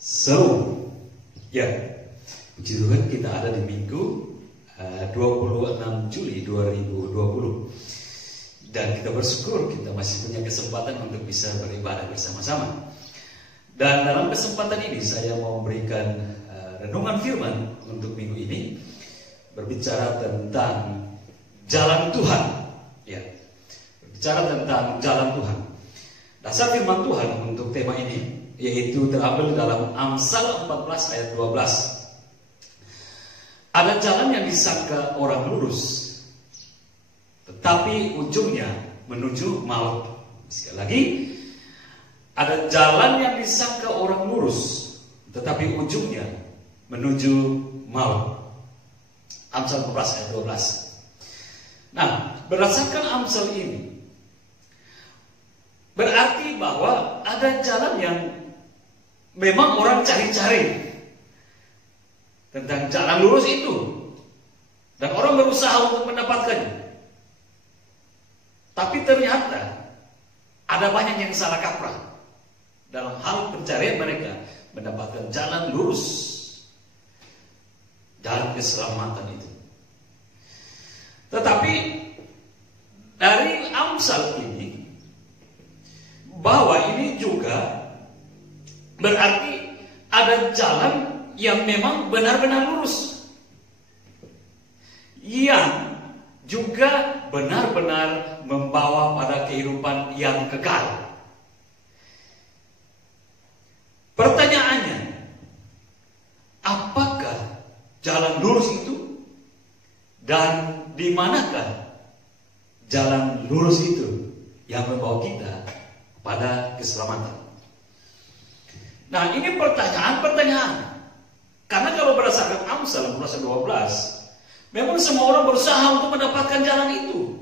So, ya, puji Tuhan kita ada di minggu 26 Juli 2020. Dan kita bersyukur kita masih punya kesempatan untuk bisa beribadah bersama-sama. Dan dalam kesempatan ini saya mau memberikan renungan firman untuk minggu ini, berbicara tentang jalan Tuhan. Ya, berbicara tentang jalan Tuhan. Dasar firman Tuhan untuk tema ini yaitu terambil dalam Amsal 14 ayat 12. Ada jalan yang disangka orang lurus, tetapi ujungnya menuju maut. Sekali lagi, ada jalan yang disangka orang lurus, tetapi ujungnya menuju maut. Amsal 14 ayat 12. Nah, berdasarkan Amsal ini, berarti bahwa ada jalan yang memang orang cari-cari tentang jalan lurus itu, dan orang berusaha untuk mendapatkannya. Tapi ternyata ada banyak yang salah kaprah dalam hal pencarian mereka mendapatkan jalan lurus, jalan keselamatan itu. Tetapi dari Amsal ini, bahwa ini juga berarti ada jalan yang memang benar-benar lurus, yang juga benar-benar membawa pada kehidupan yang kekal. Pertanyaannya, apakah jalan lurus itu? Dan di manakah jalan lurus itu yang membawa kita pada keselamatan? Nah, ini pertanyaan. Karena kalau berdasarkan Amsal 12, memang semua orang berusaha untuk mendapatkan jalan itu.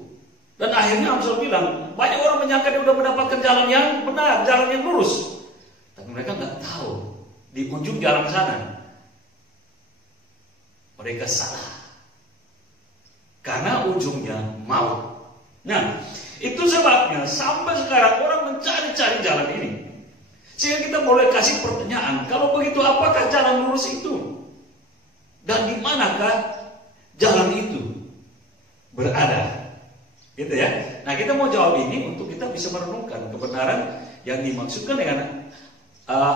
Dan akhirnya Amsal bilang, banyak orang menyangka dia sudah mendapatkan jalan yang benar, jalan yang lurus. Tapi mereka nggak tahu, di ujung jalan sana, mereka salah. Karena ujungnya maut. Nah, itu sebabnya sampai sekarang orang mencari-cari jalan ini. Sehingga kita boleh kasih pertanyaan, kalau begitu apakah jalan lurus itu? Dan di manakah jalan itu berada? Gitu ya. Nah, kita mau jawab ini untuk kita bisa merenungkan kebenaran yang dimaksudkan dengan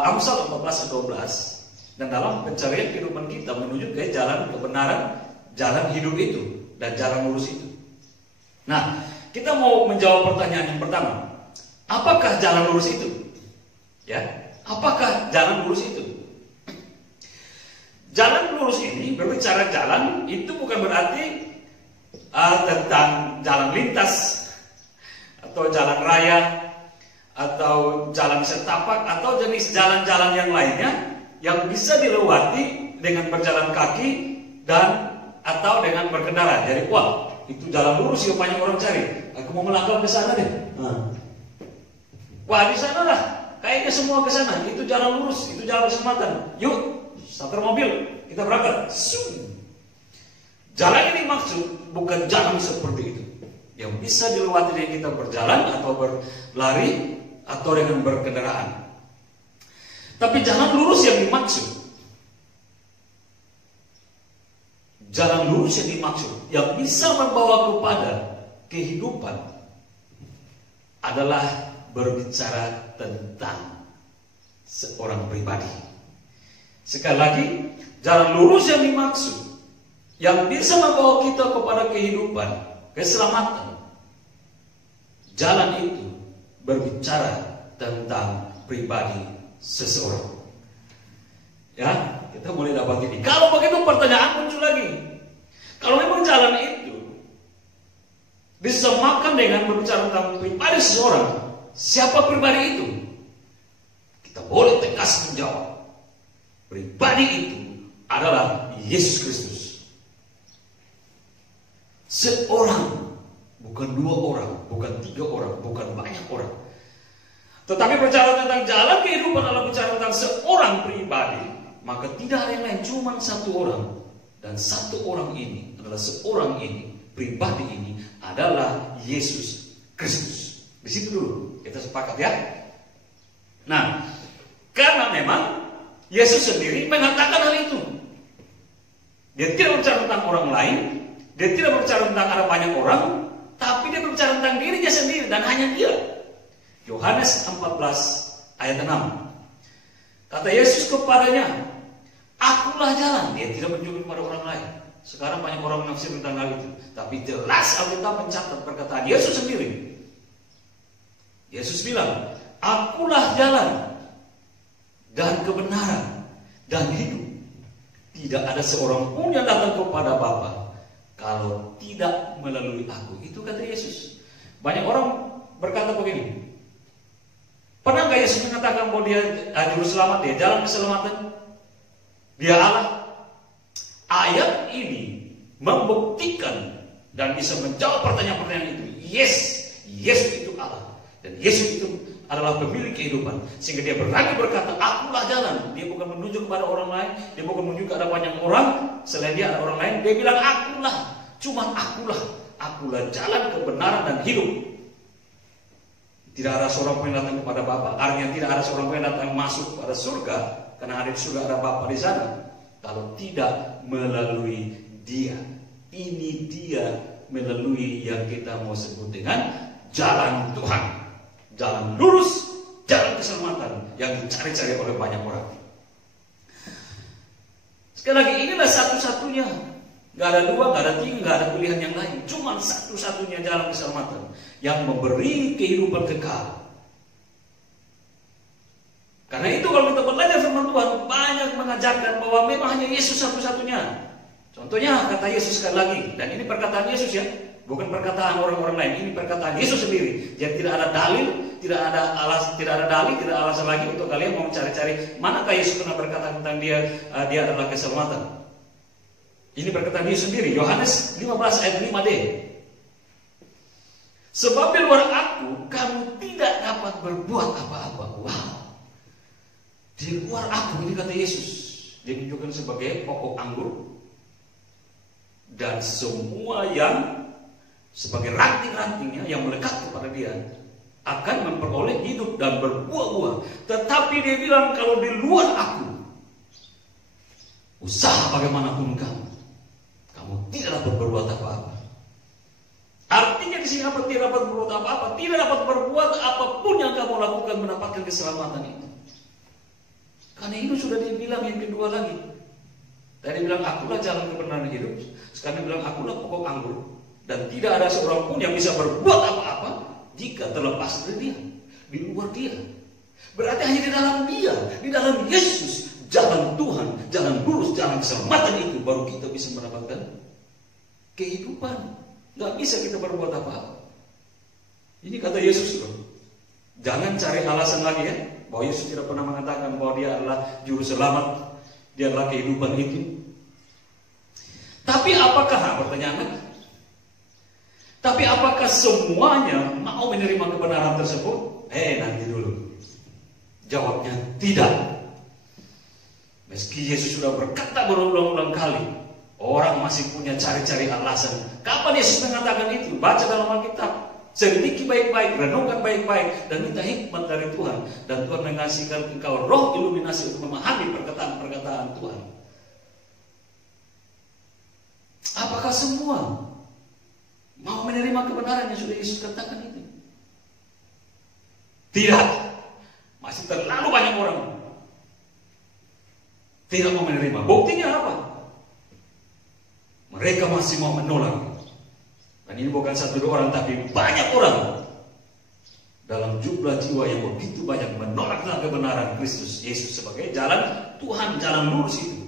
Amsal 14 ayat 12. Dan dalam pencarian kehidupan kita menuju ke jalan kebenaran, jalan hidup itu, dan jalan lurus itu. Nah, kita mau menjawab pertanyaan yang pertama. Apakah jalan lurus itu? Ya, apakah jalan lurus itu? Jalan lurus ini, berbicara jalan itu bukan berarti tentang jalan lintas atau jalan raya atau jalan setapak atau jenis jalan-jalan yang lainnya yang bisa dilewati dengan berjalan kaki dan atau dengan berkendara. Jadi, wah, itu jalan lurus yang banyak orang cari. Aku mau melangkah ke sana deh. Wah, di sana lah. Kayaknya semua ke sana, itu jalan lurus, itu jalan keselamatan. Yuk, starter mobil, kita berangkat. Jalan ini maksud bukan jalan seperti itu, yang bisa dilewati dengan kita berjalan atau berlari atau dengan berkendaraan. Tapi jalan lurus yang dimaksud, jalan lurus yang dimaksud, yang bisa membawa kepada kehidupan adalah berbicara tentang seorang pribadi. Sekali lagi, jalan lurus yang dimaksud, yang bisa membawa kita kepada kehidupan, keselamatan, jalan itu berbicara tentang pribadi seseorang. Ya, kita boleh dapat ini. Kalau begitu pertanyaan muncul lagi. Kalau memang jalan itu disamakan dengan berbicara tentang pribadi seseorang, siapa pribadi itu? Kita boleh tegas menjawab, pribadi itu adalah Yesus Kristus. Seorang, bukan dua orang, bukan tiga orang, bukan banyak orang. Tetapi bicara tentang jalan kehidupan adalah bicara tentang seorang pribadi, maka tidak ada yang lain, cuma satu orang. Dan satu orang ini adalah seorang ini, pribadi ini adalah Yesus Kristus. Di situ dulu kita sepakat ya. Nah, karena memang Yesus sendiri mengatakan hal itu. Dia tidak berbicara tentang orang lain, dia tidak berbicara tentang ada banyak orang, tapi dia berbicara tentang dirinya sendiri dan hanya dia. Yohanes 14 ayat 6. Kata Yesus kepadanya, "Akulah jalan." Dia tidak menunjukkan kepada orang lain. Sekarang banyak orang menafsir tentang hal itu, tapi jelas Alkitab mencatat perkataan Yesus sendiri. Yesus bilang, "Akulah jalan dan kebenaran dan hidup. Tidak ada seorang pun yang datang kepada Bapa kalau tidak melalui aku." Itu kata Yesus. Banyak orang berkata begini, pernah nggak Yesus mengatakan bahwa dia juru selamat, dia jalan keselamatan, dia Allah? Ayat ini membuktikan dan bisa menjawab pertanyaan-pertanyaan itu. Yesus itu Allah dan Yesus itu adalah pemilik kehidupan, sehingga dia berani berkata, "Akulah jalan." Dia bukan menunjuk kepada orang lain, dia bukan menunjuk ada banyak orang selain dia, ada orang lain. Dia bilang, "Akulah, cuma akulah jalan, kebenaran dan hidup." Tidak ada seorang pun yang datang kepada Bapa. Artinya tidak ada seorang pun yang datang masuk pada surga, karena ada di surga ada Bapa di sana, kalau tidak melalui Dia. Ini dia melalui yang kita mau sebut dengan jalan Tuhan. Jalan lurus, jalan keselamatan yang dicari-cari oleh banyak orang. Sekali lagi, inilah satu-satunya. Gak ada dua, gak ada tiga, gak ada pilihan yang lain. Cuma satu-satunya jalan keselamatan yang memberi kehidupan kekal. Karena itu kalau kita belajar firman Tuhan, banyak mengajarkan bahwa memang hanya Yesus satu-satunya. Contohnya kata Yesus sekali lagi, dan ini perkataan Yesus ya, bukan perkataan orang-orang lain, ini perkataan Yesus sendiri. Jadi tidak ada dalil, tidak ada alasan lagi untuk kalian mau cari-cari manakah Yesus pernah berkata tentang dia adalah keselamatan. Ini perkataan Yesus sendiri, Yohanes 15 ayat 5d. "Sebab di luar aku kamu tidak dapat berbuat apa-apa." Wow. Di luar aku, ini kata Yesus. Dia menunjukkan sebagai pokok anggur. Dan semua yang sebagai ranting-rantingnya yang melekat kepada dia akan memperoleh hidup dan berbuah-buah. Tetapi dia bilang, kalau di luar aku, usaha bagaimanapun kamu tidak dapat berbuat apa-apa. Artinya di sini apa? Tidak dapat berbuat apa-apa, tidak dapat berbuat apapun yang kamu lakukan mendapatkan keselamatan itu. Karena itu sudah dibilang yang kedua lagi. Tadi bilang, "Akulah jalan kebenaran hidup." Sekarang bilang, "Akulah pokok anggur." Dan tidak ada seorang pun yang bisa berbuat apa-apa jika terlepas dari dia, di luar dia. Berarti hanya di dalam dia, di dalam Yesus, jalan Tuhan, jalan lurus, jalan keselamatan itu, baru kita bisa mendapatkan kehidupan. Gak bisa kita berbuat apa-apa. Ini kata Yesus loh. Jangan cari alasan lagi ya, bahwa Yesus tidak pernah mengatakan bahwa dia adalah juru selamat, dia adalah kehidupan itu. Tapi apakah, pertanyaannya, tapi apakah semuanya mau menerima kebenaran tersebut? Nanti dulu. Jawabnya tidak. Meski Yesus sudah berkata berulang-ulang kali, orang masih punya cari-cari alasan. Kapan Yesus mengatakan itu? Baca dalam Alkitab. Selidiki baik-baik, renungkan baik-baik, dan minta hikmat dari Tuhan. Dan Tuhan mengasihkan engkau roh iluminasi untuk memahami perkataan-perkataan Tuhan. Apakah semua mau menerima kebenaran yang sudah Yesus katakan itu? Tidak. Masih terlalu banyak orang tidak mau menerima. Buktinya apa? Mereka masih mau menolak. Dan ini bukan satu dua orang, tapi banyak orang dalam jumlah jiwa yang begitu banyak menolak kebenaran Kristus Yesus sebagai jalan Tuhan, jalan lurus itu.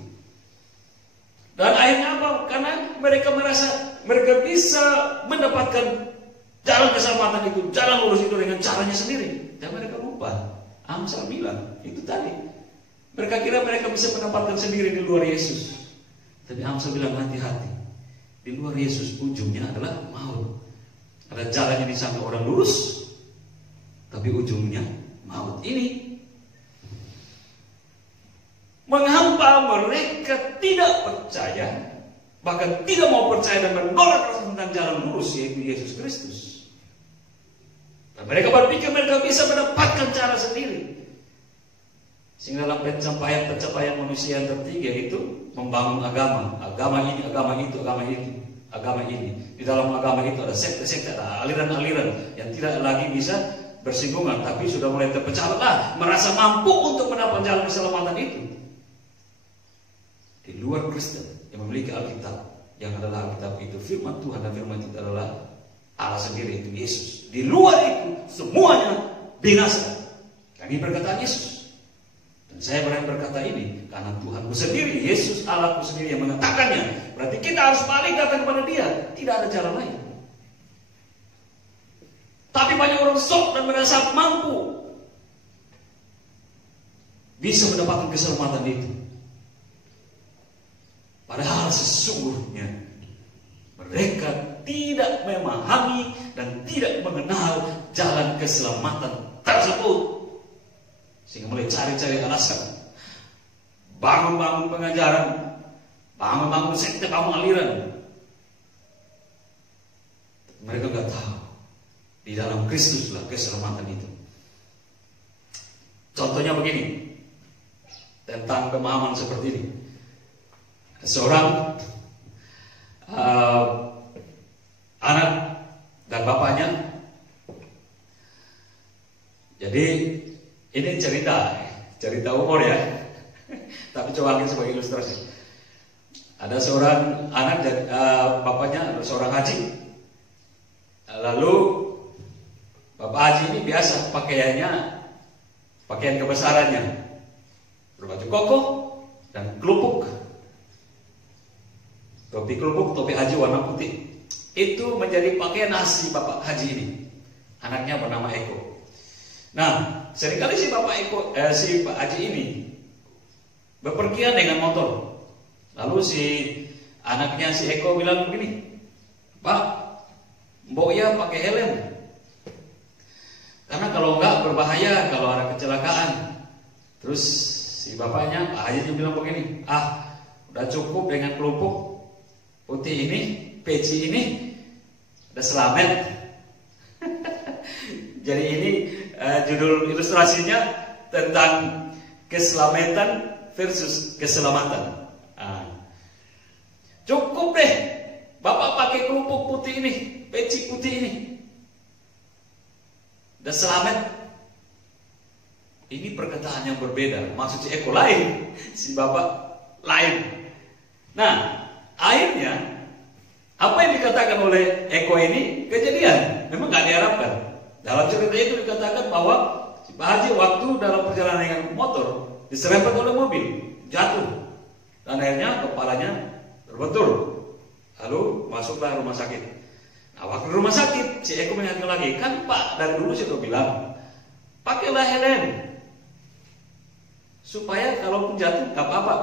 Dan akhirnya apa? Karena mereka merasa mereka bisa mendapatkan jalan keselamatan itu, jalan lurus itu dengan caranya sendiri. Dan mereka lupa. Amsal bilang, itu tadi. Mereka kira mereka bisa mendapatkan sendiri di luar Yesus. Tapi Amsal bilang, hati-hati. Di luar Yesus ujungnya adalah maut. Ada jalan yang disangka orang lurus, tapi ujungnya maut. Ini mengapa mereka tidak percaya, bahkan tidak mau percaya dan menolak tentang jalan lurus, yaitu Yesus Kristus. Dan mereka berpikir mereka bisa mendapatkan cara sendiri. Sehingga dalam pencapaian manusia yang tertinggi itu membangun agama. Agama ini, agama itu, agama itu, agama ini. Di dalam agama itu ada sekte-sekte, ada aliran-aliran yang tidak lagi bisa bersinggungan, tapi sudah mulai terpecah belah, merasa mampu untuk mendapat jalan keselamatan itu. Di luar Kristen yang memiliki Alkitab, yang adalah Alkitab itu firman Tuhan, dan firman itu adalah Allah sendiri, itu Yesus. Di luar itu semuanya binasa. Ini perkataan Yesus. Dan saya berani berkata ini karena Tuhanku sendiri, Yesus Allahku sendiri yang mengatakannya. Berarti kita harus balik datang kepada Dia. Tidak ada jalan lain. Tapi banyak orang sok dan merasa mampu bisa mendapatkan keselamatan itu. Padahal sesungguhnya mereka tidak memahami dan tidak mengenal jalan keselamatan tersebut. Sehingga mulai cari-cari alasan, bangun-bangun pengajaran, bangun-bangun sekte, bangun aliran. Mereka nggak tahu di dalam Kristuslah keselamatan itu. Contohnya begini, tentang pemahaman seperti ini. Seorang anak dan bapaknya, jadi ini cerita umur ya, tapi coba ambil sebagai ilustrasi. Ada seorang anak dan bapaknya adalah seorang haji. Lalu bapak haji ini biasa pakaiannya, pakaian kebesarannya berbaju koko dan kelupuk, topi kelupuk, topi haji warna putih. Itu menjadi pakaian asli bapak haji ini. Anaknya bernama Eko. Nah, seringkali si Pak Haji ini bepergian dengan motor. Lalu si anaknya si Eko bilang begini, Pak, mbok ya pakai helm. Karena kalau enggak berbahaya kalau ada kecelakaan. Terus si bapaknya, Pak Haji bilang begini, udah cukup dengan kelupuk putih ini, peci ini, udah selamat. Jadi ini judul ilustrasinya tentang keselamatan versus keselamatan. Cukup deh, bapak pakai kelupuk putih ini, peci putih ini, udah selamat. Ini perkataan yang berbeda. Maksud si Eko lain, si bapak lain. Nah, akhirnya apa yang dikatakan oleh Eko ini kejadian, memang gak diharapkan. Dalam cerita itu dikatakan bahwa si Pak Haji waktu dalam perjalanan dengan motor diserempet oleh mobil, jatuh, dan akhirnya kepalanya terbentur. Lalu masuklah rumah sakit. Nah, waktu di rumah sakit si Eko mengingatkan lagi, kan Pak dari dulu saya udah bilang pakailah helm supaya kalaupun jatuh nggak apa-apa.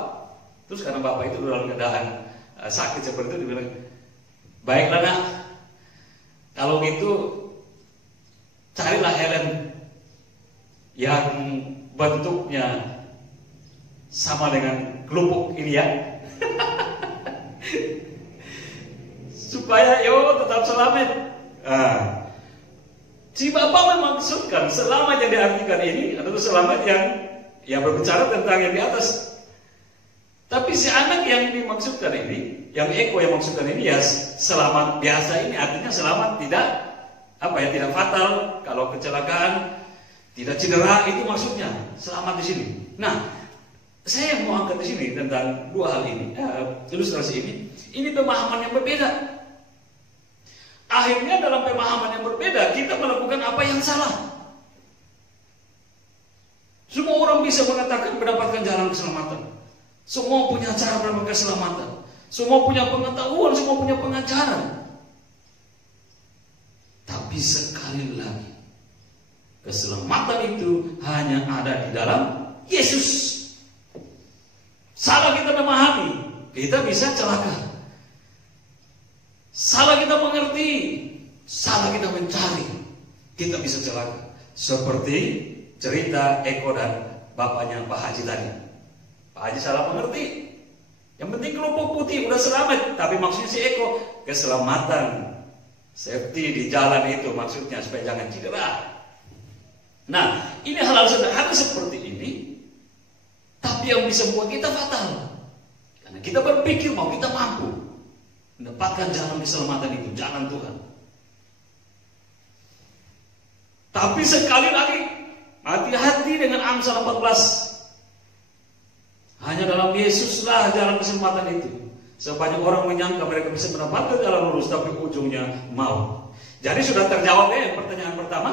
Terus karena bapak itu dalam keadaan sakit seperti itu, dibilang, baiklah nak, kalau gitu carilah helm yang bentuknya sama dengan kelupuk ini ya. Supaya tetap selamat. Si bapak memaksudkan selamat yang diartikan ini adalah selamat yang berbicara tentang yang di atas. Tapi si anak yang dimaksudkan ini, yang Eko yang maksudkan ini ya selamat biasa ini, artinya selamat tidak tidak fatal, kalau kecelakaan tidak cedera, itu maksudnya selamat di sini. Nah, saya mau angkat di sini tentang dua hal ini, ilustrasi ini. Ini pemahaman yang berbeda. Akhirnya dalam pemahaman yang berbeda kita melakukan apa yang salah. Semua orang bisa mengatakan mendapatkan jalan keselamatan. Semua punya cara mendapatkan keselamatan. Semua punya pengetahuan, semua punya pengajaran. Tapi sekali lagi, keselamatan itu hanya ada di dalam Yesus. Salah kita memahami, kita bisa celaka. Salah kita mengerti, salah kita mencari, kita bisa celaka. Seperti cerita Eko dan bapaknya Pak Haji tadi. Pak Haji salah mengerti. Yang penting kelupuk putih udah selamat, tapi maksudnya si Eko keselamatan. Safety di jalan itu maksudnya supaya jangan cedera. Nah, ini hal-hal sederhana seperti ini Tapi yang bisa membuat kita fatal, karena kita berpikir mau kita mampu mendapatkan jalan keselamatan itu, jalan Tuhan. Tapi sekali lagi, hati-hati dengan Amsal 14. Hanya dalam Yesuslah jalan keselamatan itu. Sebanyak orang menyangka mereka bisa mendapatkan jalan lurus, tapi ujungnya maut. Jadi sudah terjawab ya pertanyaan pertama.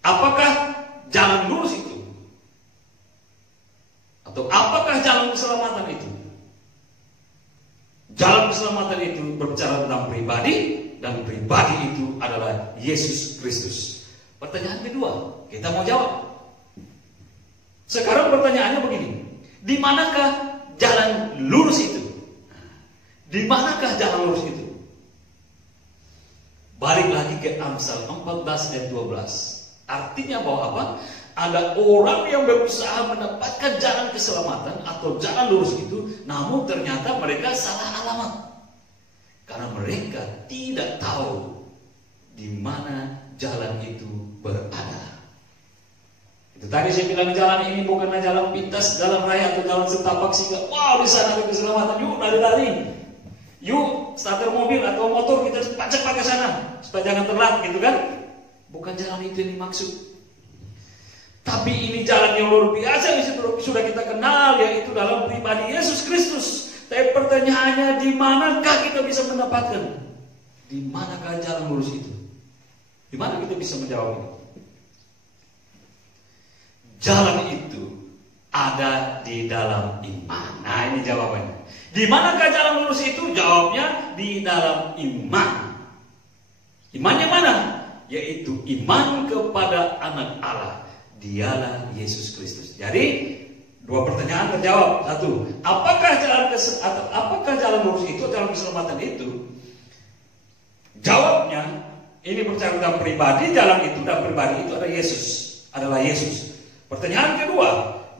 Apakah jalan lurus itu? Atau apakah jalan keselamatan itu? Jalan keselamatan itu berbicara tentang pribadi, dan pribadi itu adalah Yesus Kristus. Pertanyaan kedua, kita mau jawab. Sekarang pertanyaannya begini, di manakah jalan lurus itu? Di manakah jalan lurus itu? Balik lagi ke Amsal 14 dan 12. Artinya bahwa apa? Ada orang yang berusaha mendapatkan jalan keselamatan atau jalan lurus itu, namun ternyata mereka salah alamat. Karena mereka tidak tahu di mana jalan itu berada. Itu tadi saya bilang, jalan ini bukanlah jalan pintas, jalan raya atau jalan setapak sehingga wow di sana ada keselamatan, yuk lari-lari, yuk starter mobil atau motor kita cepat-cepat ke sana supaya jangan telat, gitu kan? Bukan jalan itu yang dimaksud. Tapi ini jalan yang luar biasa yang sudah kita kenal, yaitu dalam pribadi Yesus Kristus. Tapi pertanyaannya, di manakah kita bisa mendapatkan? Di manakah jalan lurus itu? Di mana kita bisa menjawab ini? Jalan itu ada di dalam iman. Nah, ini jawabannya. Di manakah jalan lurus itu? Jawabnya di dalam iman. Imannya mana? Yaitu iman kepada Anak Allah. Dialah Yesus Kristus. Jadi dua pertanyaan terjawab. Satu, apakah jalan lurus itu, jalan keselamatan itu? Jawabnya, ini berbicara tentang pribadi, jalan itu dan pribadi itu adalah Yesus. Pertanyaan kedua,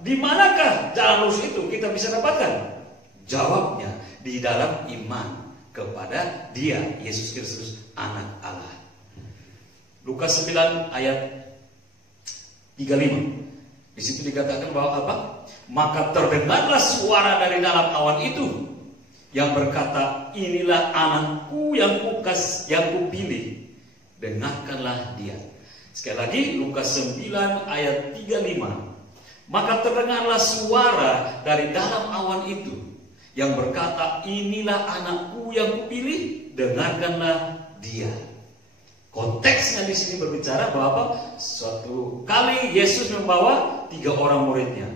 di manakah jalan lurus itu kita bisa dapatkan? Jawabnya, di dalam iman kepada Dia, Yesus Kristus, Anak Allah. Lukas 9 ayat 35. Di situ dikatakan bahwa apa? Maka terdengarlah suara dari dalam awan itu yang berkata, inilah anakku yang kupilih, dengarkanlah dia. Sekali lagi, Lukas 9 ayat 35. Maka terdengarlah suara dari dalam awan itu yang berkata, inilah anakku yang kupilih, dengarkanlah dia. Konteksnya di sini berbicara bahwa apa? Suatu kali Yesus membawa 3 orang muridnya,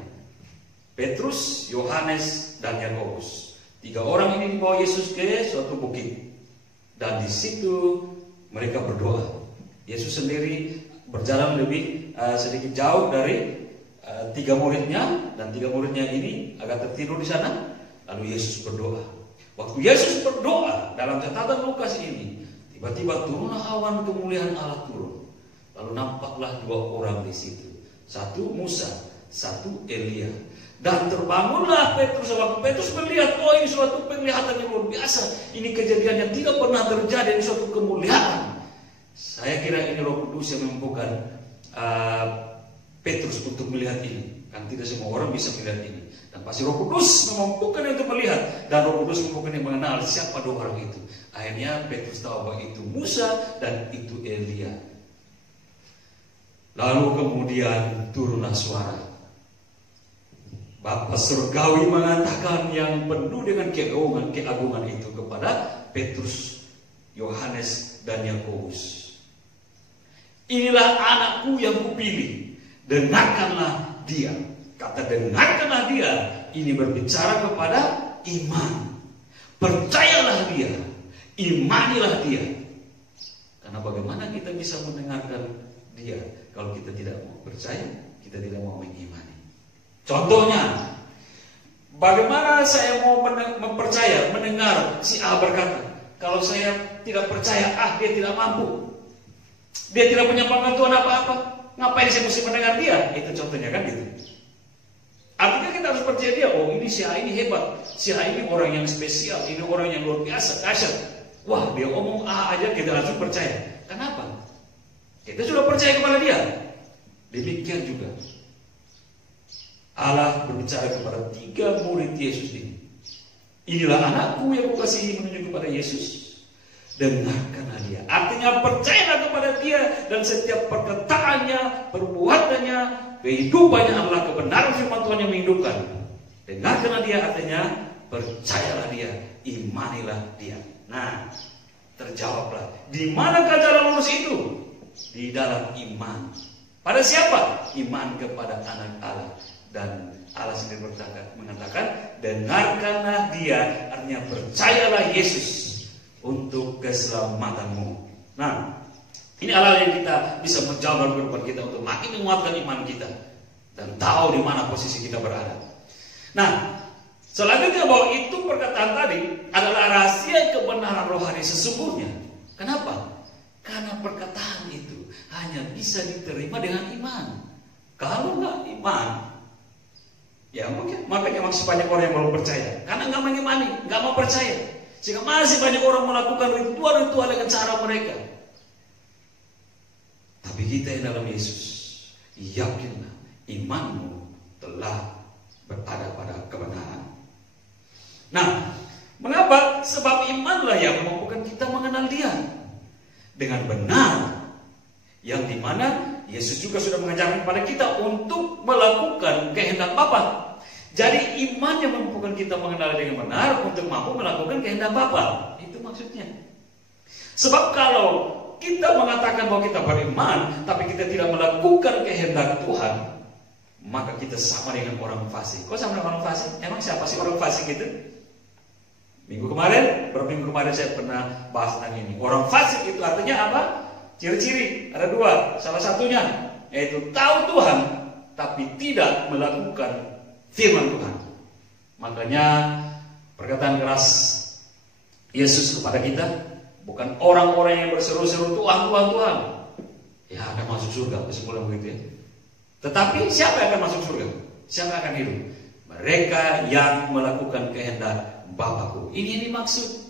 Petrus, Yohanes, dan Yakobus. 3 orang ini dibawa Yesus ke suatu bukit, dan di situ mereka berdoa. Yesus sendiri berjalan lebih sedikit jauh dari 3 muridnya, dan 3 muridnya ini agak tertidur di sana. Lalu Yesus berdoa. Waktu Yesus berdoa, dalam catatan Lukas ini, tiba-tiba turunlah awan kemuliaan Allah turun. Lalu nampaklah 2 orang di situ. Satu Musa, satu Elia. Dan terbangunlah Petrus. Waktu Petrus melihat, oh ini suatu penglihatan yang luar biasa. Ini kejadian yang tidak pernah terjadi, ini suatu kemuliaan. Saya kira ini Roh Kudus yang memampukan Petrus untuk melihat ini. Kan tidak semua orang bisa melihat ini. Dan pasti Roh Kudus memampukan untuk melihat. Dan Roh Kudus memampukan yang mengenal siapa 2 orang itu. Akhirnya Petrus tahu bahwa itu Musa dan itu Elia. Lalu kemudian turunlah suara. Bapa surgawi mengatakan yang penuh dengan keagungan itu kepada Petrus, Yohanes, dan Yakobus. Inilah anakku yang kupilih, dengarkanlah dia. Kata dengarkanlah dia, ini berbicara kepada iman. Percayalah dia, imanilah dia. Karena bagaimana kita bisa mendengarkan dia kalau kita tidak mau percaya, kita tidak mau mengimani. Contohnya, bagaimana saya mau mempercaya, mendengar si A berkata, kalau saya tidak percaya, dia tidak mampu, dia tidak punya pengetahuan apa-apa, ngapain saya mesti mendengar dia? Itu contohnya kan gitu. Artinya kita harus percaya dia. Oh ini si A ini hebat, si A ini orang yang spesial, ini orang yang luar biasa, dahsyat. Wah dia omong A aja kita langsung percaya. Kenapa? Kita sudah percaya kepada dia. Demikian juga Allah berbicara kepada 3 murid Yesus ini. Inilah anakku yang kukasihi, menunjuk kepada Yesus. Dengarkanlah dia. Artinya percayalah kepada dia, dan setiap perkataannya, perbuatannya, kehidupannya adalah kebenaran firman Tuhan yang menghidupkan. Dengarkanlah dia, artinya percayalah dia, imanilah dia. Nah, terjawablah, di manakah jalan lurus itu? Di dalam iman. Pada siapa? Iman kepada anak Allah. Dan Allah sendiri mengatakan, dengarkanlah dia, artinya percayalah Yesus untuk keselamatanmu. Nah, ini hal yang kita bisa menjawab dalam kehidupan kita untuk makin menguatkan iman kita dan tahu di mana posisi kita berada. Nah, selanjutnya bahwa itu perkataan tadi adalah rahasia kebenaran rohani sesungguhnya. Kenapa? Karena perkataan itu hanya bisa diterima dengan iman. Kalau nggak iman, ya mungkin makanya masih banyak orang yang belum percaya karena nggak mengimani, nggak mau percaya, sehingga masih banyak orang melakukan ritual-ritual dengan cara mereka. Tapi kita yang dalam Yesus, yakinlah imanmu telah berada pada kebenaran. Nah, mengapa? Sebab imanlah yang memampukan kita mengenal Dia dengan benar, yang dimana Yesus juga sudah mengajarkan kepada kita untuk melakukan kehendak Bapa. Jadi iman yang memampukan kita mengenal dengan benar untuk mampu melakukan kehendak Bapa. Itu maksudnya. Sebab kalau kita mengatakan bahwa kita beriman, tapi kita tidak melakukan kehendak Tuhan, maka kita sama dengan orang fasik. Kok sama dengan orang fasik? Emang siapa sih orang fasik itu? Beberapa minggu kemarin saya pernah bahas tentang ini. Orang fasik itu artinya apa? Ciri-ciri ada 2. Salah satunya yaitu tahu Tuhan tapi tidak melakukan firman Tuhan. Makanya perkataan keras Yesus kepada kita bukan orang-orang yang berseru-seru Tuhan, Tuhan, Tuhan, ya akan masuk surga, kesimpulan begitu ya. Tetapi siapa yang akan masuk surga? Siapa yang akan hidup? Mereka yang melakukan kehendak Bapakku. Ini dimaksud.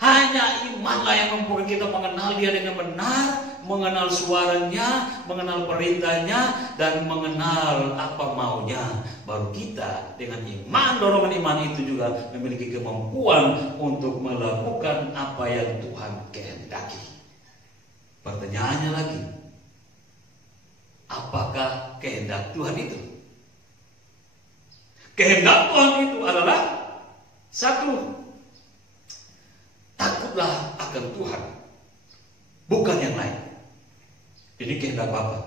Hanya imanlah yang membuat kita mengenal Dia dengan benar, mengenal suaranya, mengenal perintahnya, dan mengenal apa maunya. Baru kita dengan iman, dorongan iman itu juga memiliki kemampuan untuk melakukan apa yang Tuhan kehendaki. Pertanyaannya lagi, apakah kehendak Tuhan itu? Kehendak Tuhan itu adalah 1, takutlah akan Tuhan, bukan yang lain. Ini kehendak Bapa.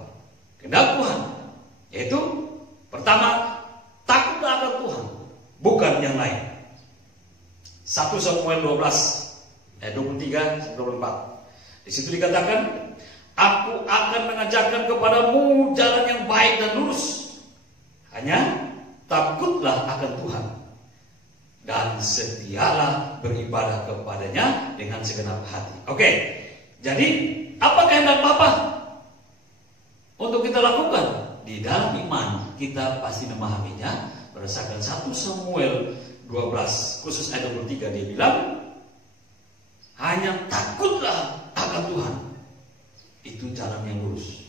Kehendak Tuhan yaitu pertama, takutlah akan Tuhan, bukan yang lain. 1 Samuel 12 ayat 23-24. Di situ dikatakan, aku akan mengajarkan kepadamu jalan yang baik dan lurus. Hanya takutlah akan Tuhan dan setialah beribadah kepadanya dengan segenap hati. Oke, jadi apa kehendak Bapa untuk kita lakukan? Di dalam iman kita pasti memahaminya berdasarkan 1 Samuel 12 khusus ayat 23. Dia bilang, hanya takutlah akan Tuhan, itu jalan yang lurus.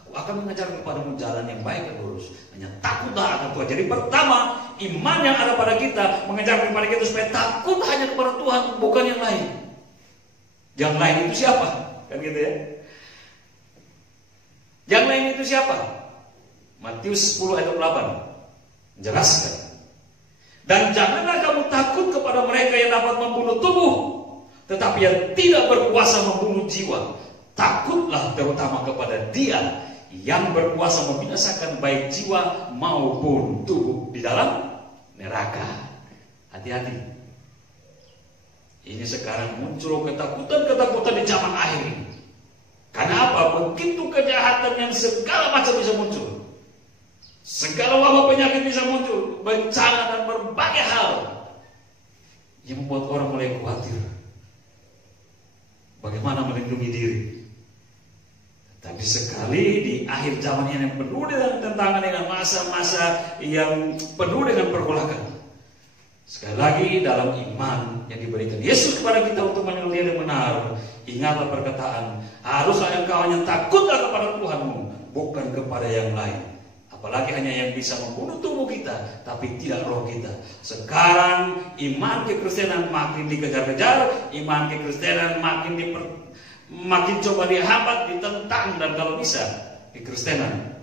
Aku akan mengajar kepadamu jalan yang baik dan lurus. Hanya takutlah akan Tuhan. Jadi pertama, iman yang ada pada kita mengajar kepada kita supaya takut hanya kepada Tuhan, bukan yang lain. Yang lain itu siapa? Kan gitu ya. Yang lain itu siapa? Matius 10 ayat 8 menjelaskan. Dan janganlah kamu takut kepada mereka yang dapat membunuh tubuh, tetapi yang tidak berkuasa membunuh jiwa. Takutlah terutama kepada Dia yang berkuasa membinasakan baik jiwa maupun tubuh di dalam neraka. Hati-hati. Ini sekarang muncul ketakutan-ketakutan di zaman akhir ini. Karena apa? Begitu kejahatan yang segala macam bisa muncul. Segala wabah penyakit bisa muncul, bencana dan berbagai hal yang membuat orang mulai khawatir. Bagaimana melindungi diri? Tapi sekali di akhir zaman ini yang penuh dengan tentangan, dengan masa-masa yang penuh dengan pergolakan. Sekali lagi dalam iman yang diberikan Yesus kepada kita untuk mengenal Dia dengan benar, ingatlah perkataan, haruslah engkau hanya takutlah kepada Tuhanmu, bukan kepada yang lain. Apalagi hanya yang bisa membunuh tubuh kita, tapi tidak roh kita. Sekarang iman kekristenan makin dikejar-kejar, iman kekristenan makin coba dihambat, ditentang, dan kalau bisa kekristenan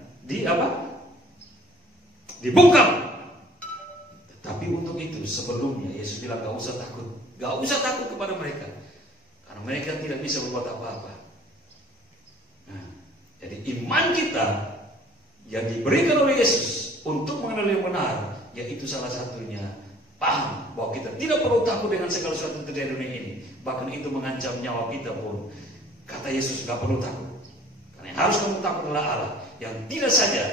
dibungkam. Tetapi untuk itu sebelumnya Yesus bilang gak usah takut kepada mereka, karena mereka tidak bisa berbuat apa-apa. Nah, jadi iman kita yang diberikan oleh Yesus untuk mengenal yang benar, yaitu salah satunya paham bahwa kita tidak perlu takut dengan segala sesuatu terjadi di dunia ini. Bahkan itu mengancam nyawa kita pun, kata Yesus, gak perlu takut. Karena yang harus kamu takut adalah Allah, yang tidak saja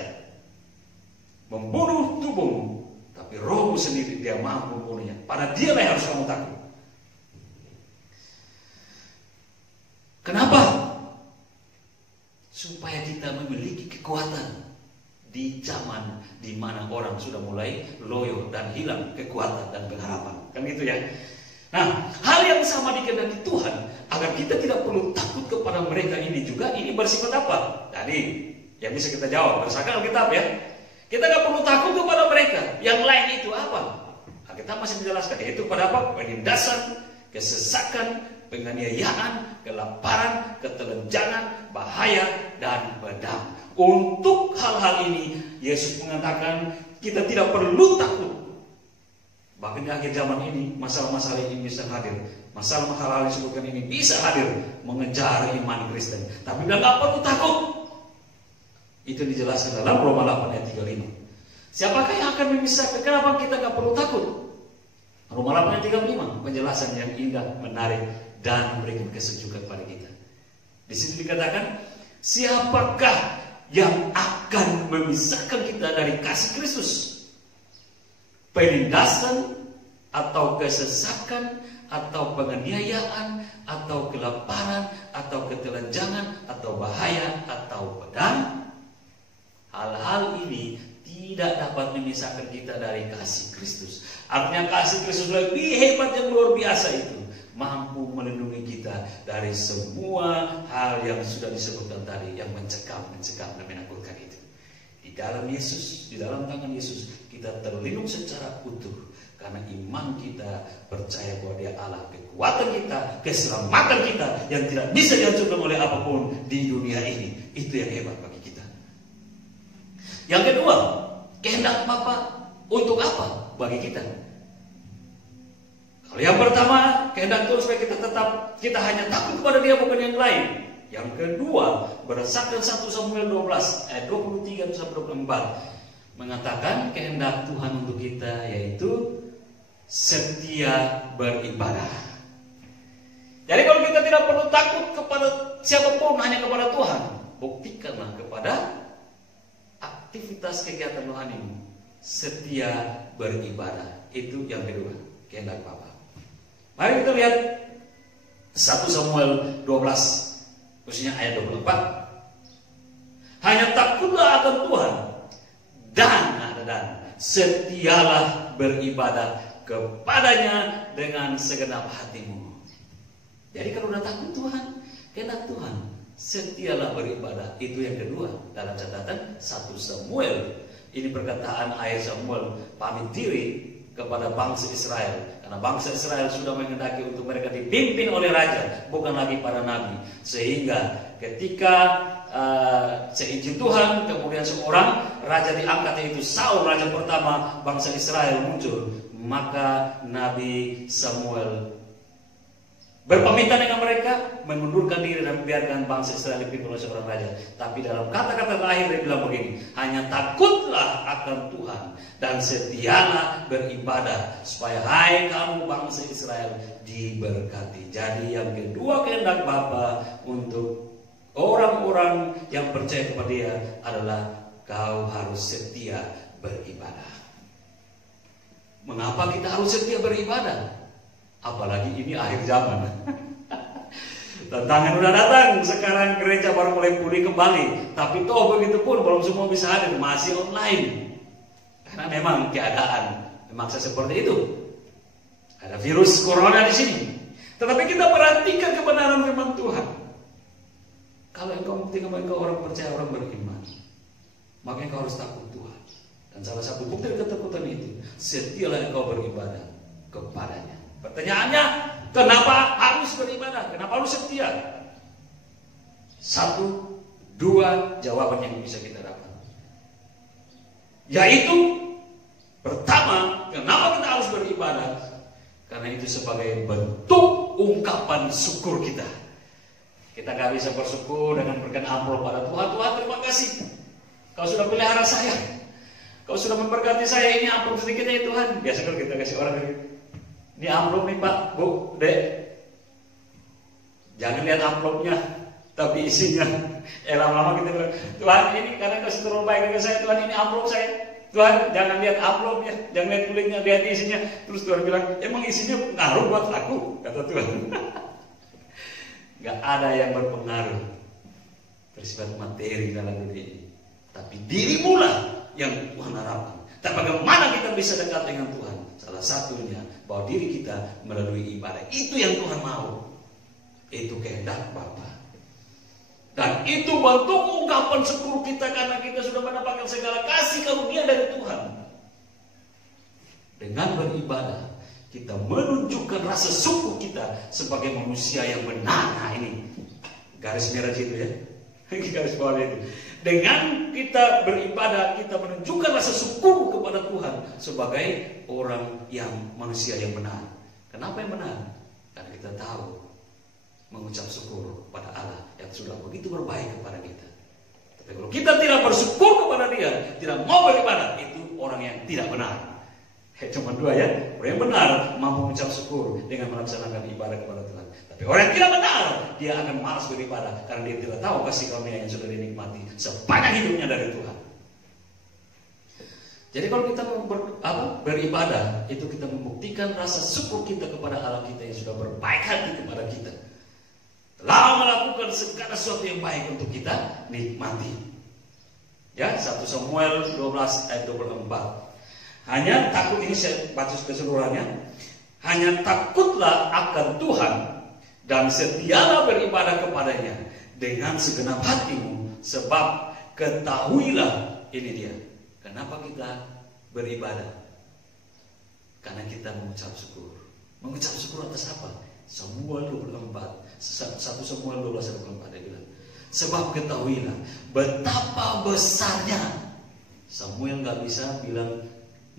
membunuh tubuhmu, tapi rohmu sendiri dia mampu membunuhnya. Pada Dialah yang harus kamu takut. Kenapa? Supaya kita memiliki kekuatan di zaman di mana orang sudah mulai loyo dan hilang kekuatan dan pengharapan. Kan gitu ya. Nah, hal yang sama dikehendaki Tuhan agar kita tidak perlu takut kepada mereka ini juga. Ini bersifat apa? Tadi yang bisa kita jawab berdasarkan Alkitab ya. Kita gak perlu takut kepada mereka. Yang lain itu apa? Alkitab masih menjelaskan, yaitu pada apa? Penindasan, kesesakan, penganiayaan, kelaparan, ketelanjangan, bahaya, dan pedang. Untuk hal-hal ini Yesus mengatakan kita tidak perlu takut. Bahkan di akhir zaman ini masalah-masalah ini bisa hadir. Masalah-masalah yang disebutkan ini bisa hadir mengejar iman Kristen. Tapi tidak perlu takut. Itu dijelaskan dalam Roma 8 ayat 35. Siapakah yang akan memisahkan? Kenapa kita tidak perlu takut? Roma 8 ayat 35, penjelasan yang indah, menarik, dan memberikan kesejukan pada kita. Di situ dikatakan, siapakah yang akan memisahkan kita dari kasih Kristus? Penindasan, atau kesesakan, atau penganiayaan, atau kelaparan, atau ketelanjangan, atau bahaya, atau pedang? Hal-hal ini tidak dapat memisahkan kita dari kasih Kristus. Artinya kasih Kristus lebih hebat, yang luar biasa itu, mampu melindungi kita dari semua hal yang sudah disebutkan tadi, yang mencekam dan menakutkan itu. Di dalam Yesus, di dalam tangan Yesus, kita terlindung secara utuh karena iman kita percaya bahwa Dia Allah, kekuatan kita, keselamatan kita yang tidak bisa dihancurkan oleh apapun di dunia ini. Itu yang hebat bagi kita. Yang kedua, kehendak Bapa untuk apa bagi kita? Kalau yang pertama, kehendak Tuhan supaya kita hanya takut kepada Dia, bukan yang lain. Yang kedua, berdasarkan 1 Samuel 12 ayat 23-24 mengatakan kehendak Tuhan untuk kita yaitu setia beribadah. Jadi kalau kita tidak perlu takut kepada siapapun, hanya kepada Tuhan, buktikanlah kepada aktivitas kegiatan rohanimu setia beribadah. Itu yang kedua, kehendak Bapa. Mari kita lihat 1 Samuel 12, khususnya ayat 24. Hanya takutlah akan Tuhan dan setialah beribadah kepadanya dengan segenap hatimu. Jadi kalau udah takut Tuhan, kehendak Tuhan, setialah beribadah. Itu yang kedua dalam catatan 1 Samuel. Ini perkataan ayah Samuel pamit diri kepada bangsa Israel, karena bangsa Israel sudah menghendaki untuk mereka dipimpin oleh raja, bukan lagi para nabi. Sehingga ketika seizin Tuhan, kemudian seorang raja diangkat, yaitu Saul, raja pertama bangsa Israel muncul, maka Nabi Samuel berpamitan dengan mereka, mengundurkan diri dan membiarkan bangsa Israel dipimpin oleh seorang raja. Tapi dalam kata-kata terakhir dia bilang begini, hanya takutlah akan Tuhan dan setialah beribadah, supaya hai kamu bangsa Israel diberkati. Jadi yang kedua kehendak Bapa untuk orang-orang yang percaya kepada Dia adalah kau harus setia beribadah. Mengapa kita harus setia beribadah? Apalagi ini akhir zaman. Tantangan udah datang. Sekarang gereja baru mulai pulih kembali. Tapi toh begitu pun belum semua bisa hadir, masih online. Karena memang keadaan memaksa seperti itu. Ada virus corona di sini. Tetapi kita perhatikan kebenaran firman Tuhan. Kalau engkau membuktikan bahwa engkau orang percaya, orang beriman, Maka engkau harus takut Tuhan. Dan salah satu bukti ketakutan itu, setialah engkau beribadah kepadanya. Pertanyaannya, kenapa harus beribadah? Kenapa harus setia? 1, 2 jawaban yang bisa kita dapat. Yaitu, pertama, kenapa kita harus beribadah? Karena itu sebagai bentuk ungkapan syukur kita. Kita gak bisa bersyukur dengan berikan amplop pada Tuhan. Tuhan, terima kasih. Kau sudah pelihara saya. Kau sudah memberkati saya. Ini amplop sedikit ya Tuhan. Biasa kalau kita kasih orang ini amplop nih Pak, Bu, Dek. Jangan lihat amplopnya, tapi isinya. Lama-lama kita bilang, Tuhan ini karena kau sudah terlalu baik dengan saya. Tuhan ini amplop saya. Tuhan jangan lihat amplopnya, jangan lihat kulitnya, lihat isinya. Terus Tuhan bilang, emang isinya ngaruh buat aku, kata Tuhan. Gak ada yang berpengaruh bersifat materi dalam dunia ini, tapi dirimu lah yang Tuhan harapkan. Dan bagaimana kita bisa dekat dengan Tuhan? Salah satunya bahwa diri kita melalui ibadah. Itu yang Tuhan mau. Itu kehendak Bapa. Dan itu bentuk ungkapan syukur kita karena kita sudah mendapatkan segala kasih karunia dari Tuhan. Dengan beribadah, kita menunjukkan rasa syukur kita sebagai manusia yang benar. Nah ini garis merah itu ya, garis bawah itu. Dengan kita beribadah, kita menunjukkan rasa syukur kepada Tuhan sebagai orang yang manusia yang benar. Kenapa yang benar? Karena kita tahu mengucap syukur kepada Allah yang sudah begitu berbaik kepada kita. Tapi kalau kita tidak bersyukur kepada Dia, tidak mau beribadah, itu orang yang tidak benar. Cuma 2 ya. Orang yang benar mampu mengucap syukur dengan melaksanakan ibadah kepada Tuhan. Tapi orang yang tidak benar, dia akan malas beribadah karena dia tidak tahu kasih karunia yang sudah dinikmati sepanjang hidupnya dari Tuhan. Jadi kalau kita beribadah, itu kita membuktikan rasa syukur kita kepada Allah kita yang sudah berbaik hati kepada kita. Telah melakukan segala sesuatu yang baik untuk kita nikmati. Ya, 1 Samuel 12 ayat 24. Hanya takut, ini saya baca keseluruhannya. Hanya takutlah akan Tuhan dan setialah beribadah kepadanya dengan segenap hatimu, sebab ketahuilah, ini dia, kenapa kita beribadah? Karena kita mengucap syukur. Mengucap syukur atas apa? Samuel 24, 1 Samuel 12 ayat 24 dia bilang, sebab ketahuilah betapa besarnya. Samuel gak bisa bilang,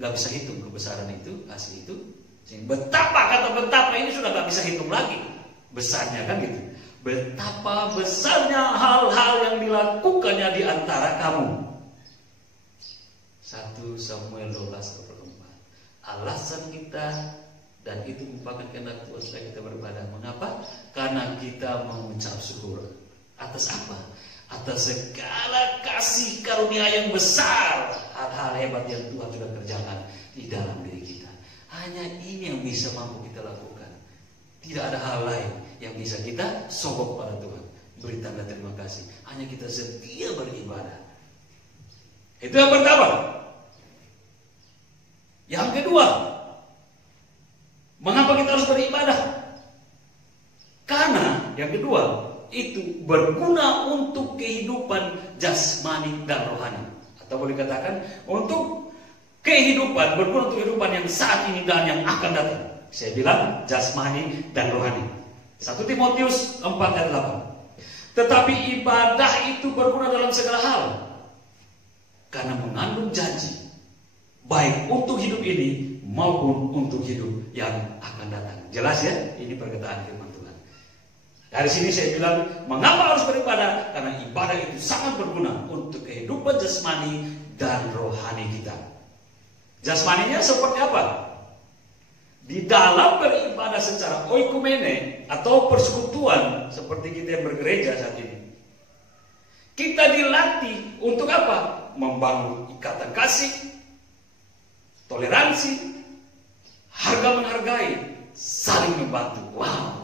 gak bisa hitung kebesaran itu, kasih itu. Betapa, kata betapa ini sudah gak bisa hitung lagi besarnya, kan gitu. Betapa besarnya hal-hal yang dilakukannya di antara kamu. 1 Samuel 12:24. Alasan kita, dan itu merupakan kehendak Tuhan supaya kita beribadah. Mengapa? Karena kita mengucap syukur. Atas apa? Atas segala kasih karunia yang besar, hal-hal hebat yang Tuhan sudah kerjakan di dalam diri kita. Hanya ini yang bisa mampu kita lakukan. Tidak ada hal lain yang bisa kita sogok pada Tuhan. Beri tanda terima kasih. Hanya kita setia beribadah. Itu yang pertama. Yang kedua, mengapa kita harus beribadah? Karena yang kedua, itu berguna untuk kehidupan jasmani dan rohani. Atau boleh katakan untuk kehidupan, berguna untuk kehidupan yang saat ini dan yang akan datang. Saya bilang jasmani dan rohani. 1 Timotius 4 ayat 8. Tetapi ibadah itu berguna dalam segala hal, karena mengandung janji, baik untuk hidup ini maupun untuk hidup yang akan datang. Jelas ya? Ini perkataan firman Tuhan. Dari sini saya bilang, mengapa harus beribadah? Karena ibadah itu sangat berguna untuk kehidupan jasmani dan rohani kita. Jasmaninya seperti apa? Di dalam beribadah secara oikumene atau persekutuan seperti kita yang bergereja saat ini, kita dilatih untuk apa? Membangun ikatan kasih, toleransi, harga menghargai, saling membantu. Wow,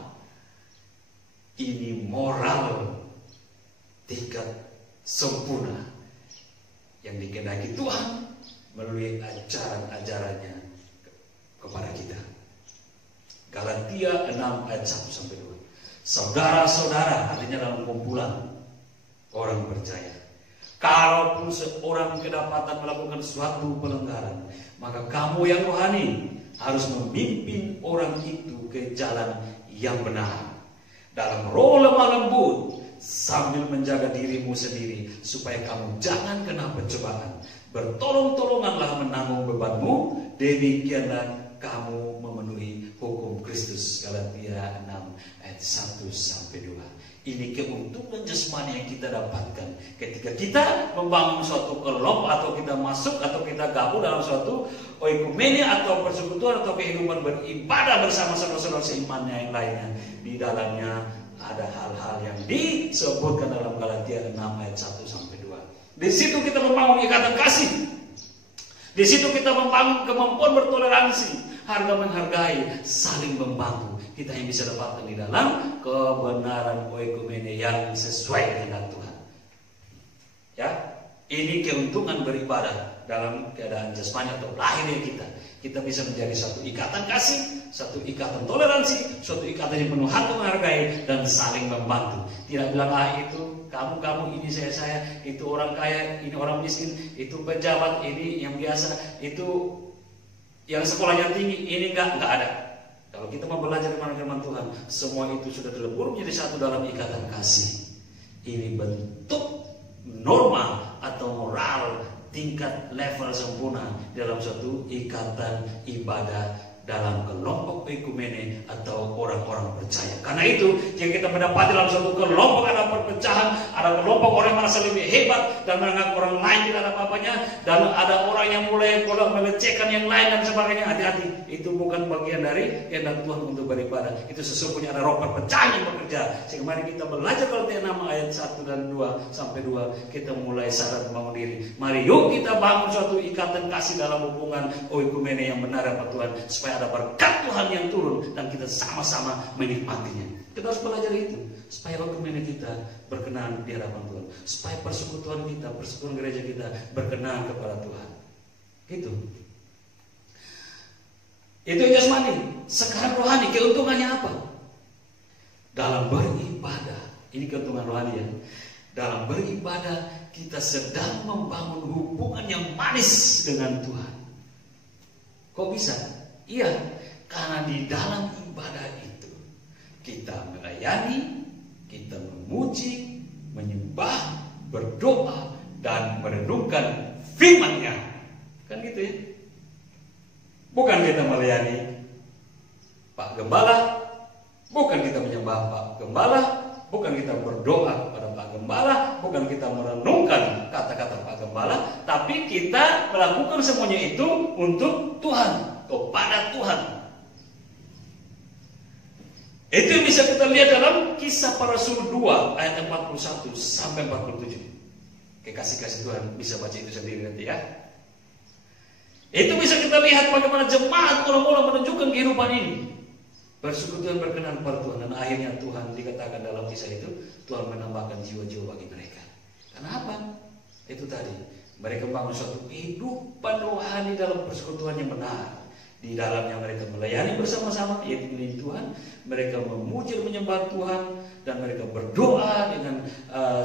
ini moral tingkat sempurna yang dikehendaki Tuhan melalui ajaran-ajarannya kepada kita. Galatia 6 ayat 1-2. Saudara-saudara, artinya dalam kumpulan orang percaya, Kalaupun seorang kedapatan melakukan suatu pelanggaran, maka kamu yang rohani harus memimpin orang itu ke jalan yang benar dalam roh lemah lembut, sambil menjaga dirimu sendiri supaya kamu jangan kena pencobaan. Bertolong-tolonganlah menanggung bebanmu, demikianlah kamu memenuhi hukum Kristus. Galatia 6 ayat 1 sampai 2. Ini keuntungan jasmani yang kita dapatkan ketika kita membangun suatu kelompok, atau kita masuk atau kita gabung dalam suatu oikumene atau persekutuan atau kehidupan beribadah bersama saudara-saudara seiman yang lainnya. Di dalamnya ada hal-hal yang disebutkan dalam Galatia 6 ayat 1 sampai 2. Di situ kita membangun ikatan kasih. Di situ kita membangun kemampuan bertoleransi, harga menghargai, saling membantu. Kita yang bisa dapatkan di dalam kebenaran oikumene yang sesuai dengan Tuhan. Ya, ini keuntungan beribadah dalam keadaan jasmani atau lahirnya kita. Kita bisa menjadi satu ikatan kasih, satu ikatan toleransi, suatu ikatan yang penuh hati menghargai dan saling membantu. Tidak bilang itu kamu ini saya, itu orang kaya, ini orang miskin, itu pejabat, ini yang biasa, itu yang sekolahnya tinggi, ini enggak ada. Kalau kita mau belajar firman Tuhan, semua itu sudah terlebur menjadi satu dalam ikatan kasih. Ini bentuk norma atau moral tingkat level sempurna dalam suatu ikatan ibadah dalam kelompok oikumene atau orang-orang percaya. Karena itu, jika kita mendapati dalam suatu kelompok ada perpecahan, ada kelompok orang yang merasa lebih hebat dan menganggap orang lain tidak ada apa-apanya, dan ada orang yang mulai melecehkan yang lain dan sebagainya, hati-hati. Itu bukan bagian dari kehendak Tuhan untuk beribadah. Itu sesungguhnya ada roh perpecahan yang bekerja. Sehingga mari kita belajar Galatia 6 ayat 1 dan 2 sampai 2. Kita mulai sadar membangun diri. Mari yuk kita bangun suatu ikatan kasih dalam hubungan oikumene yang benar ya Tuhan, supaya ada berkat Tuhan yang turun dan kita sama-sama menikmatinya. Kita harus belajar itu supaya oikumene kita berkenan di hadapan Tuhan, supaya persekutuan kita, persekutuan gereja kita berkenan kepada Tuhan. Gitu. Itu jasmani. Sekarang rohani, keuntungannya apa? Dalam beribadah, ini keuntungan rohani ya. Dalam beribadah kita sedang membangun hubungan yang manis dengan Tuhan. Kok bisa? Iya, karena di dalam ibadah itu kita melayani, kita memuji, menyembah, berdoa, dan merenungkan firman-Nya. Kan gitu ya. Bukan kita melayani Pak Gembala, bukan kita menyembah Pak Gembala, bukan kita berdoa kepada Pak Gembala, bukan kita merenungkan kata-kata Pak Gembala, tapi kita melakukan semuanya itu untuk Tuhan, kepada Tuhan. Itu yang bisa kita lihat dalam Kisah Para Rasul 2 ayat 41 sampai 47. Kasih Tuhan bisa baca itu sendiri nanti ya. Itu bisa kita lihat bagaimana jemaat mula-mula menunjukkan kehidupan ini. Bersekutu berkenan kepada Tuhan, dan akhirnya Tuhan dikatakan dalam kisah itu Tuhan menambahkan jiwa-jiwa bagi mereka. Kenapa? Itu tadi mereka membangun suatu kehidupan rohani dalam persekutuan yang benar. Di dalamnya mereka melayani bersama-sama, yaitu milik Tuhan. Mereka memuji dan menyembah Tuhan, dan mereka berdoa dengan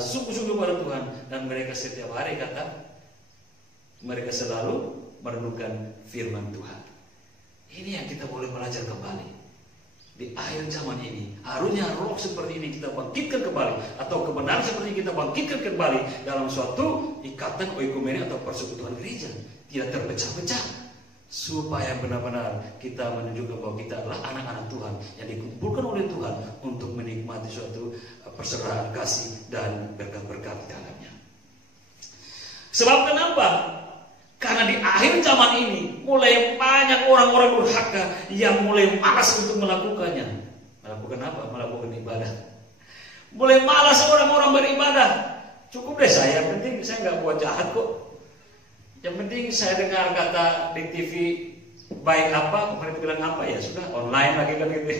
sungguh-sungguh pada Tuhan. Dan mereka setiap hari mereka selalu merenungkan firman Tuhan. Ini yang kita boleh belajar kembali. Di akhir zaman ini, harusnya roh seperti ini kita bangkitkan kembali, atau kebenaran seperti ini kita bangkitkan kembali dalam suatu ikatan oikumene atau persekutuan gereja, tidak terpecah-pecah, supaya benar-benar kita menunjukkan bahwa kita adalah anak-anak Tuhan yang dikumpulkan oleh Tuhan untuk menikmati suatu persaudaraan kasih dan berkat-berkat di dalamnya. Sebab kenapa? Karena di akhir zaman ini mulai banyak orang-orang durhaka yang mulai malas untuk melakukannya. Melakukan apa? Melakukan ibadah. Mulai malas orang-orang beribadah. Cukup deh saya, yang penting saya nggak buat jahat kok. Yang penting saya dengar kata di TV baik apa, kemarin bilang apa ya sudah online lagi kan gitu.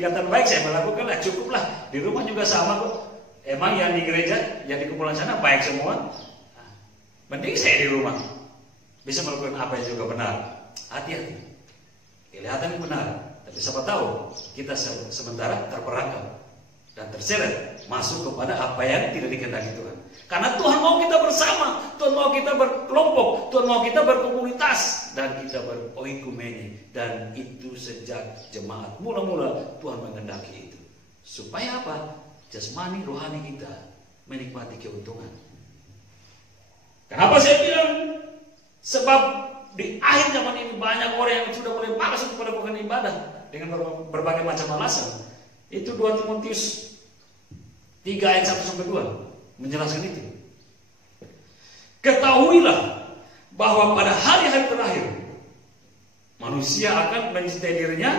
Ikatan baik saya melakukan lah, cukup lah. Di rumah juga sama kok. Emang yang di gereja, yang di kumpulan sana baik semua. Mending saya di rumah bisa melakukan apa yang juga benar. Hati-hati. Kelihatan benar, tapi siapa tahu kita sementara terperangkap dan terseret masuk kepada apa yang tidak dikehendaki Tuhan. Karena Tuhan mau kita bersama, Tuhan mau kita berkelompok, Tuhan mau kita berkomunitas, dan kita beroikumene. Dan itu sejak jemaat mula-mula Tuhan menghendaki itu. Supaya apa? Jasmani rohani kita menikmati keuntungan. Kenapa saya bilang? Sebab di akhir zaman ini banyak orang yang sudah mulai malas untuk melakukan ibadah dengan berbagai macam alasan. Itu 2 Timotius 3 ayat 1-2 menjelaskan itu. Ketahuilah bahwa pada hari-hari terakhir manusia akan mencintai dirinya,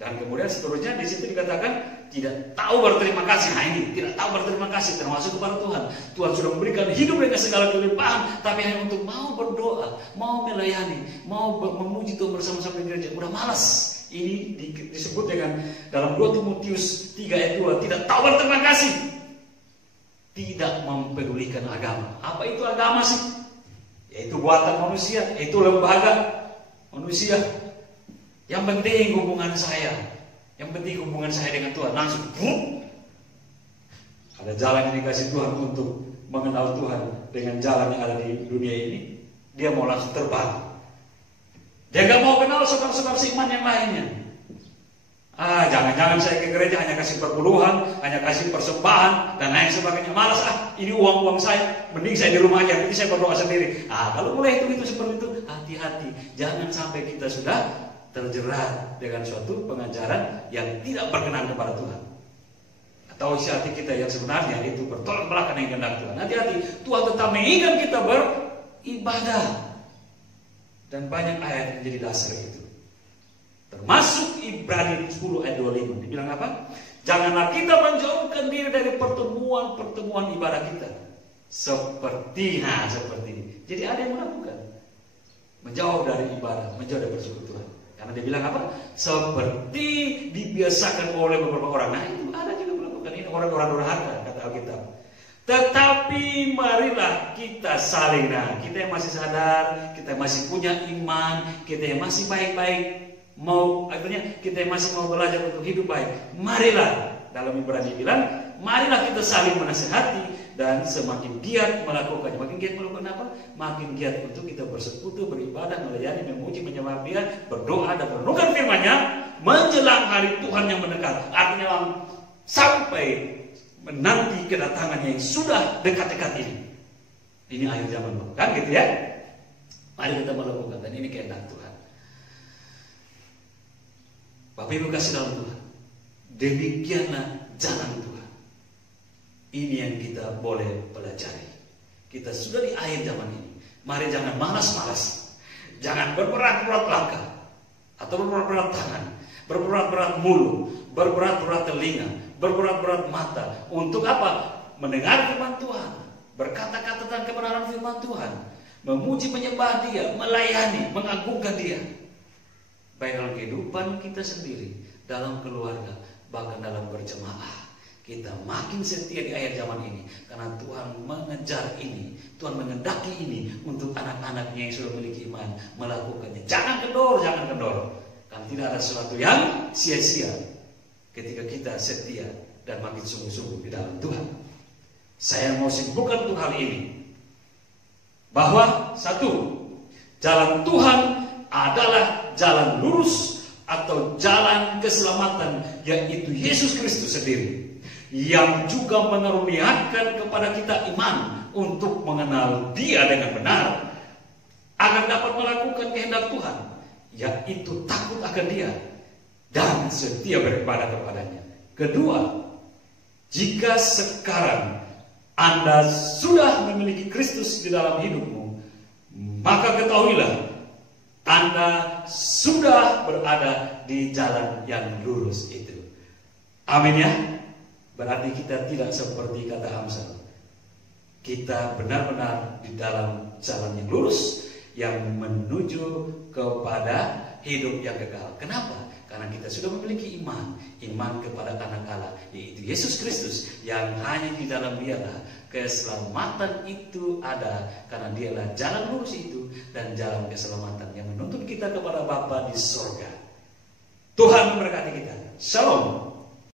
dan kemudian seterusnya di situ dikatakan tidak tahu berterima kasih. Nah ini tidak tahu berterima kasih termasuk kepada Tuhan. Tuhan sudah memberikan hidup dengan segala kelimpahan, tapi hanya untuk mau berdoa, mau melayani, mau memuji Tuhan bersama-sama di gereja, udah malas. Ini disebut dengan dalam 2 Timotius 3 ayat 2, tidak tahu berterima kasih, tidak mempedulikan agama. Apa itu agama sih? Yaitu buatan manusia, yaitu lembaga manusia. Yang penting hubungan saya, yang penting hubungan saya dengan Tuhan. Langsung ada jalan yang dikasih Tuhan untuk mengenal Tuhan dengan jalan yang ada di dunia ini, dia mau langsung terbang. Dia gak mau kenal saudara-saudara seiman yang lainnya. Jangan-jangan saya ke gereja hanya kasih perpuluhan, hanya kasih persembahan dan lain sebagainya. Malas ini uang-uang saya, mending saya di rumah aja, nanti saya berdoa sendiri. Kalau mulai itu seperti itu, hati-hati, jangan sampai kita sudah terjerat dengan suatu pengajaran yang tidak berkenan kepada Tuhan. Atau isi hati kita yang sebenarnya itu bertolak belakang dengan kehendak Tuhan. Hati-hati, Tuhan tetap menginginkan kita beribadah. Dan banyak ayat yang menjadi dasar itu. Termasuk Ibrani 10 ayat 25. Dibilang apa? Janganlah kita menjauhkan diri dari pertemuan-pertemuan ibadah kita. Seperti ini. Jadi ada yang melakukan. Menjauh dari ibadah, menjauh dari persekutuan. Karena dia bilang apa? Seperti dibiasakan oleh beberapa orang. Nah itu ada juga melakukan ini. Orang-orang durhaka, kata Alkitab. Tetapi marilah kita saling, kita yang masih sadar, kita yang masih punya iman, kita yang masih baik-baik, akhirnya kita yang masih mau belajar untuk hidup baik. Marilah, dalam Ibrani bilang, marilah kita saling menasihati dan semakin giat melakukannya. Makin giat melakukan apa? Makin giat untuk kita bersekutu, beribadah, melayani, memuji, menyembah Dia, berdoa dan merenungkan firman-Nya menjelang hari Tuhan yang mendekat. Artinya sampai menanti kedatangannya yang sudah dekat-dekat ini. Ini akhir zaman, kan gitu ya? Mari kita melakukan, dan ini kehendak Tuhan. Bapak Ibu kasih dalam Tuhan, demikianlah jalan Tuhan. Ini yang kita boleh pelajari. Kita sudah di akhir zaman ini. Mari jangan malas-malas, jangan berberat-berat langkah atau berberat-berat tangan, berberat-berat mulut, berberat-berat telinga, berberat-berat mata. Untuk apa? Mendengar firman Tuhan, berkata-kata tentang kebenaran firman Tuhan, memuji, menyembah Dia, melayani, mengagungkan Dia. Baik dalam kehidupan kita sendiri, dalam keluarga, bahkan dalam berjemaah. Kita makin setia di akhir zaman ini, karena Tuhan mengejar ini, Tuhan menghendaki ini untuk anak-anaknya yang sudah memiliki iman melakukannya. Jangan kendor, karena tidak ada sesuatu yang sia-sia ketika kita setia dan makin sungguh-sungguh di dalam Tuhan. Saya mau simpulkan untuk hal ini, bahwa satu, jalan Tuhan adalah jalan lurus atau jalan keselamatan, yaitu Yesus Kristus sendiri, yang juga mengaruniakan kepada kita iman untuk mengenal Dia dengan benar, agar dapat melakukan kehendak Tuhan, yaitu takut akan Dia dan setia beribadah kepadanya. Kedua, jika sekarang Anda sudah memiliki Kristus di dalam hidupmu, maka ketahuilah Anda sudah berada di jalan yang lurus itu. Amin ya. Berarti kita tidak seperti kata Amsal. Kita benar-benar di dalam jalan yang lurus, yang menuju kepada hidup yang kekal. Kenapa? Karena kita sudah memiliki iman kepada anak Allah, yaitu Yesus Kristus, yang hanya di dalam Dialah keselamatan itu ada, karena Dialah jalan lurus itu dan jalan keselamatan yang menuntun kita kepada Bapa di surga. Tuhan memberkati kita. Shalom.